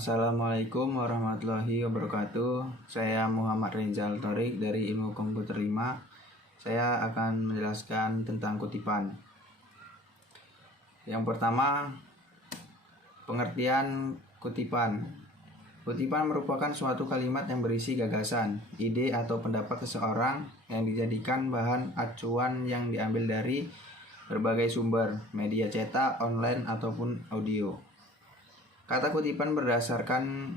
Assalamualaikum warahmatullahi wabarakatuh. Saya Muhammad Rizal Thorik dari Ilmu Komputer 5. Saya akan menjelaskan tentang kutipan. Yang pertama, pengertian kutipan. Kutipan merupakan suatu kalimat yang berisi gagasan, ide atau pendapat seseorang yang dijadikan bahan acuan yang diambil dari berbagai sumber, media cetak, online, ataupun audio. Kata kutipan berdasarkan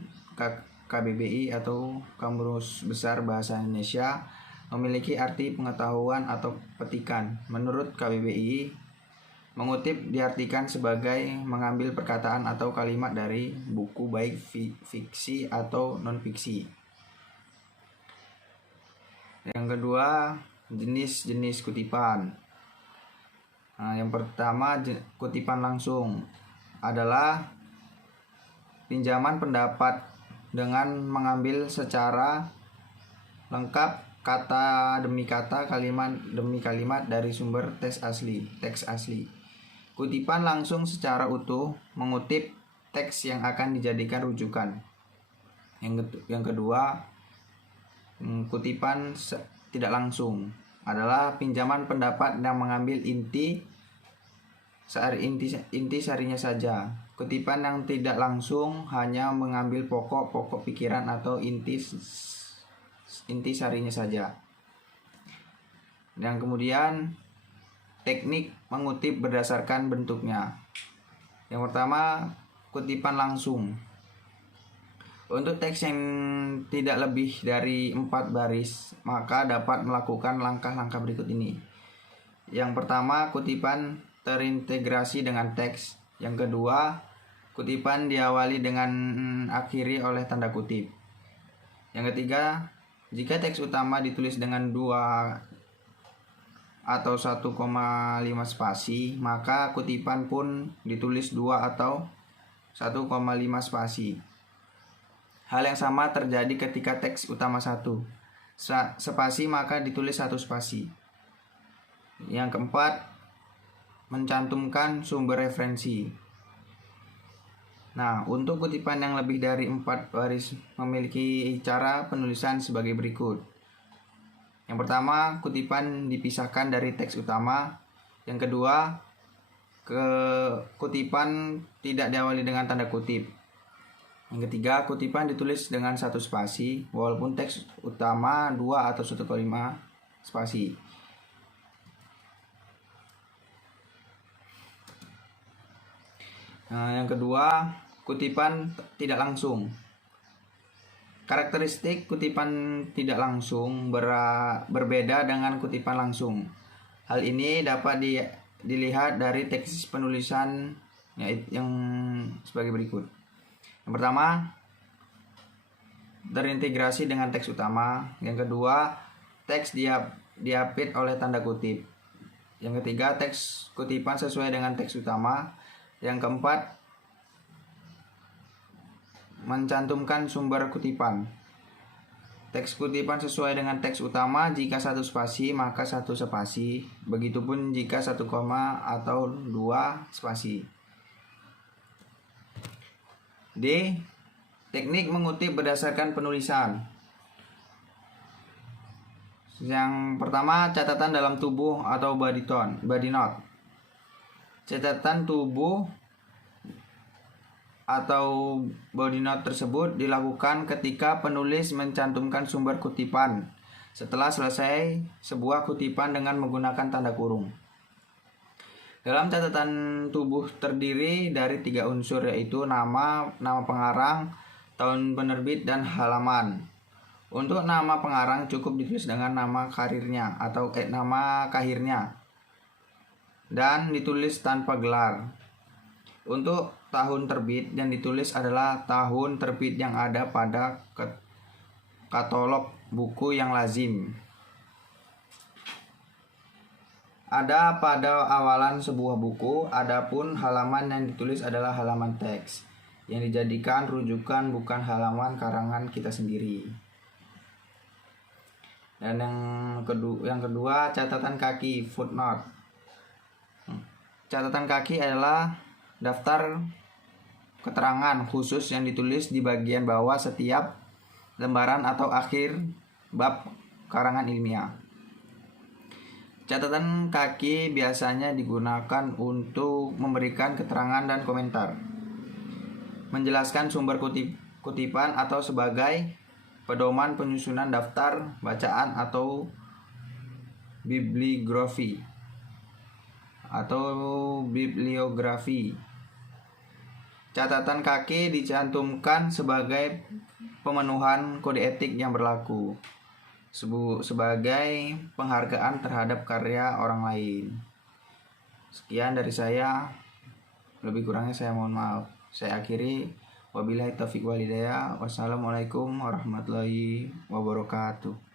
KBBI atau Kamus Besar Bahasa Indonesia memiliki arti pengetahuan atau petikan. Menurut KBBI, mengutip diartikan sebagai mengambil perkataan atau kalimat dari buku baik fiksi atau non-fiksi. Yang kedua, jenis-jenis kutipan. Yang pertama, kutipan langsung adalah pinjaman pendapat dengan mengambil secara lengkap kata demi kata, kalimat demi kalimat dari sumber teks asli. Kutipan langsung secara utuh mengutip teks yang akan dijadikan rujukan. Yang kedua, kutipan tidak langsung adalah pinjaman pendapat yang mengambil inti sarinya saja. Kutipan yang tidak langsung hanya mengambil pokok pikiran atau inti sarinya saja. Dan kemudian teknik mengutip berdasarkan bentuknya. Yang pertama, kutipan langsung. Untuk teks yang tidak lebih dari 4 baris, maka dapat melakukan langkah-langkah berikut ini. Yang pertama, kutipan terintegrasi dengan teks. Yang kedua, kutipan diawali dengan akhiri oleh tanda kutip. Yang ketiga, jika teks utama ditulis dengan 2 atau 1,5 spasi, maka kutipan pun ditulis 2 atau 1,5 spasi. Hal yang sama terjadi ketika teks utama 1 spasi, maka ditulis 1 spasi. Yang keempat, mencantumkan sumber referensi. Nah, untuk kutipan yang lebih dari 4 baris memiliki cara penulisan sebagai berikut. Yang pertama, kutipan dipisahkan dari teks utama. Yang kedua, kutipan tidak diawali dengan tanda kutip. Yang ketiga, kutipan ditulis dengan 1 spasi walaupun teks utama 2 atau 1,5 spasi. Yang kedua, kutipan tidak langsung. Karakteristik kutipan tidak langsung berbeda dengan kutipan langsung. Hal ini dapat dilihat dari teks penulisan yang sebagai berikut. Yang pertama, terintegrasi dengan teks utama. Yang kedua, teks diapit oleh tanda kutip. Yang ketiga, teks kutipan sesuai dengan teks utama. Yang keempat, mencantumkan sumber kutipan. Teks kutipan sesuai dengan teks utama. Jika 1 spasi, maka 1 spasi. Begitupun jika 1 koma atau 2 spasi. D. Teknik mengutip berdasarkan penulisan. Yang pertama, catatan dalam tubuh atau body note. Catatan tubuh atau body note tersebut dilakukan ketika penulis mencantumkan sumber kutipan setelah selesai sebuah kutipan dengan menggunakan tanda kurung. Dalam catatan tubuh terdiri dari 3 unsur, yaitu nama pengarang, tahun penerbit, dan halaman. Untuk nama pengarang cukup ditulis dengan nama karirnya atau nama kahirnya dan ditulis tanpa gelar. Untuk tahun terbit yang ditulis adalah tahun terbit yang ada pada katalog buku yang lazim. Ada pada awalan sebuah buku. Adapun halaman yang ditulis adalah halaman teks yang dijadikan rujukan, bukan halaman karangan kita sendiri. Dan yang kedua, catatan kaki, footnote. Catatan kaki adalah daftar keterangan khusus yang ditulis di bagian bawah setiap lembaran atau akhir bab karangan ilmiah. Catatan kaki biasanya digunakan untuk memberikan keterangan dan komentar, menjelaskan sumber kutipan atau sebagai pedoman penyusunan daftar bacaan atau bibliografi. Catatan kaki dicantumkan sebagai pemenuhan kode etik yang berlaku, sebagai penghargaan terhadap karya orang lain. Sekian dari saya, lebih kurangnya saya mohon maaf. Saya akhiri, wabillahi taufiq wal hidayah. Wassalamualaikum warahmatullahi wabarakatuh.